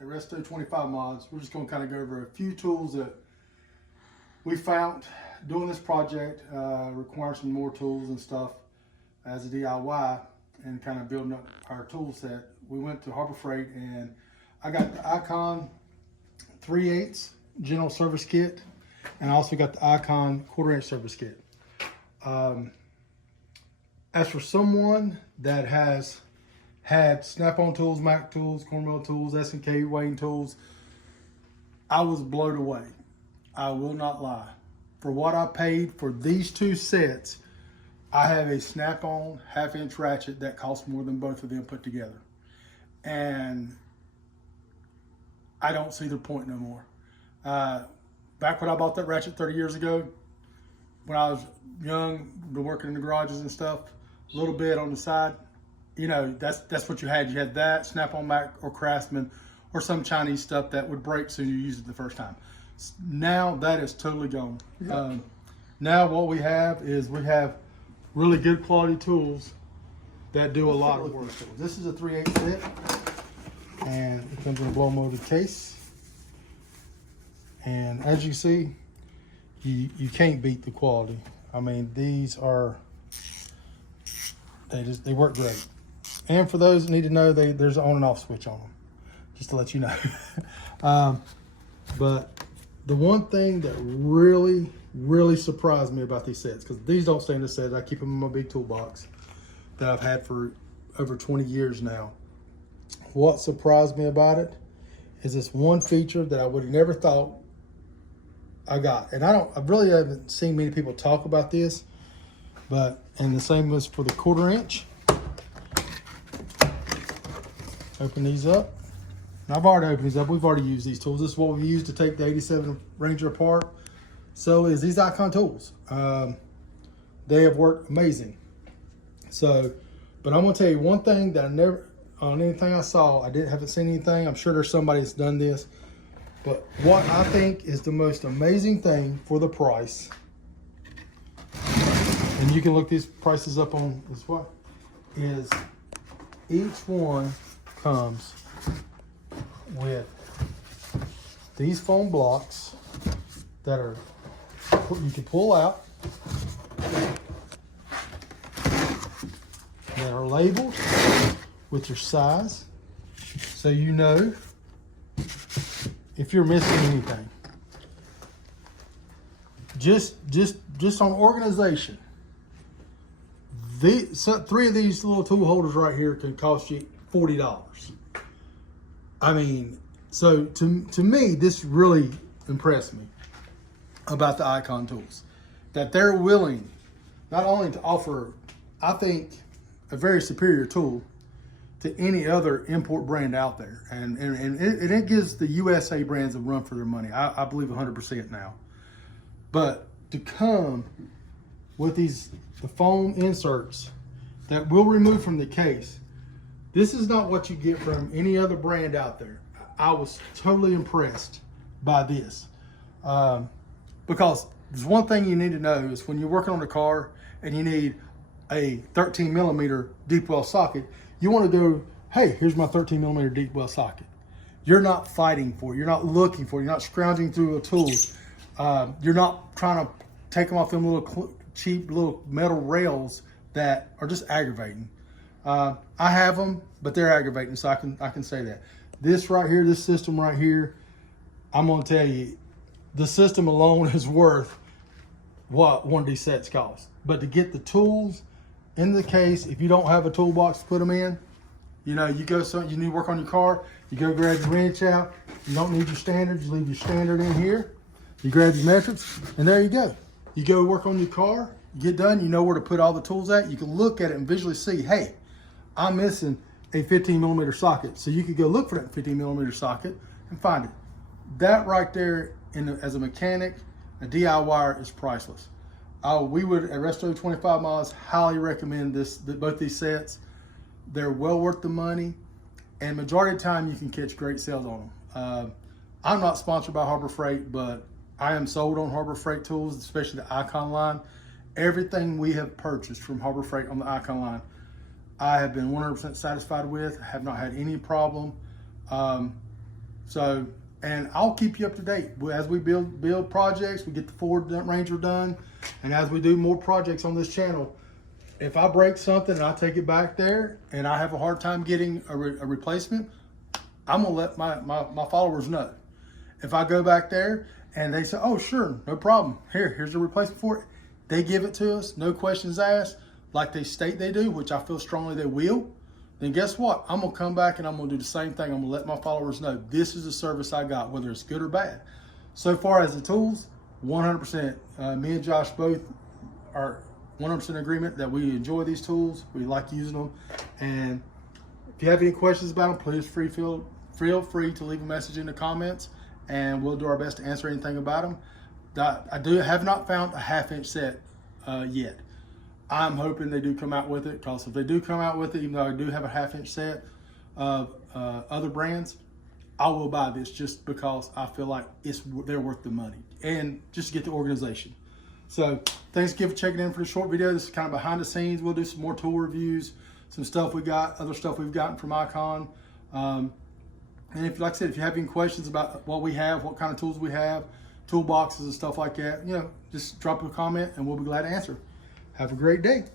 at Resto 25 Mods, we're just going to kind of go over a few tools that we found doing this project, requiring some more tools and stuff as a DIY and kind of building up our tool set. We went to Harbor Freight and I got the Icon 3/8 general service kit, and I also got the Icon 1/4 inch service kit. As for someone that has had Snap-on tools, Mac tools, Cornwell tools, S&K weighing tools, I was blown away. I will not lie. For what I paid for these two sets, I have a Snap-on 1/2 inch ratchet that costs more than both of them put together. And I don't see the point no more. Back when I bought that ratchet 30 years ago, when I was young, working in the garages and stuff, a little bit on the side, you know, that's what you had. You had that, Snap-on Mac or Craftsman, or some Chinese stuff that would break soon you use it the first time. Now that is totally gone. Yeah. Now what we have is we have really good quality tools that do a lot of work. This is a 3/8 set, and it comes in a blow molded case. And as you see, you can't beat the quality. I mean, these are, they work great. And for those that need to know, there's an on and off switch on them, just to let you know. But the one thing that really surprised me about these sets, because these don't stay in the set, I keep them in my big toolbox that I've had for over 20 years now. What surprised me about it is this one feature that I would have never thought I got. And I really haven't seen many people talk about this, and the same was for the 1/4 inch. Open these up. And I've already opened these up. We've already used these tools. This is what we use to take the 87 Ranger apart. So is these Icon tools. They have worked amazing. So, but I'm gonna tell you one thing that I never, on anything I saw, haven't seen anything. I'm sure there's somebody that's done this. But what I think is the most amazing thing for the price, and you can look these prices up on this one, is each one comes with these foam blocks that are, you can pull out, that are labeled with your size, so you know if you're missing anything. Just on organization, three of these little tool holders right here can cost you $40. I mean, so to me, this really impressed me about the Icon tools, that they're willing not only to offer, I think, a very superior tool to any other import brand out there. And it gives the USA brands a run for their money. I believe 100% now. But to come with the foam inserts that will remove from the case, this is not what you get from any other brand out there. I was totally impressed by this. Because there's one thing you need to know is when you're working on a car and you need a 13mm deep well socket, you want to go, hey, here's my 13mm deep well socket. You're not fighting for it. You're not looking for it. You're not scrounging through a tool. You're not trying to take them off them little cheap little metal rails that are just aggravating. I have them, but they're aggravating, so I can say that. This right here, this system right here, I'm going to tell you, the system alone is worth what one of these sets costs. But to get the tools in the case, if you don't have a toolbox to put them in, you know, you need to work on your car, you go grab your wrench out, you don't need your standard, you leave your standard in here, you grab your metrics, and there you go. You go work on your car, you get done, you know where to put all the tools at, you can look at it and visually see, hey, I'm missing a 15mm socket. So you could go look for that 15mm socket and find it. That right there, as a mechanic, a DIYer, is priceless. We would, at Resto 25 Mods, highly recommend both these sets. They're well worth the money, and majority of the time you can catch great sales on them. I'm not sponsored by Harbor Freight, but I am sold on Harbor Freight tools, especially the Icon line. Everything we have purchased from Harbor Freight on the Icon line, I have been 100% satisfied with. I have not had any problem. So, and I'll keep you up to date as we build projects. We get the Ford Ranger done, and as we do more projects on this channel. If I break something and I take it back there and I have a hard time getting a replacement, I'm gonna let my followers know. If I go back there and they say, oh sure, no problem, here's a replacement for it, they give it to us, no questions asked, like they state they do, which I feel strongly they will, then guess what? I'm gonna come back and I'm gonna do the same thing. I'm gonna let my followers know this is the service I got, whether it's good or bad. So far as the tools, 100%, me and Josh both are 100% agreement that we enjoy these tools. We like using them. And if you have any questions about them, please feel free to leave a message in the comments, and we'll do our best to answer anything about them. I have not found a 1/2-inch set yet. I'm hoping they do come out with it, because if they do come out with it, even though I do have a 1/2-inch set of other brands, I will buy this just because I feel like they're worth the money, and just to get the organization. So thanks again for checking in for the short video. This is kind of behind the scenes. We'll do some more tool reviews, some stuff we got, other stuff we've gotten from Icon. And if, like I said, if you have any questions about what we have, what kind of tools we have, toolboxes and stuff like that, just drop a comment and we'll be glad to answer. Have a great day.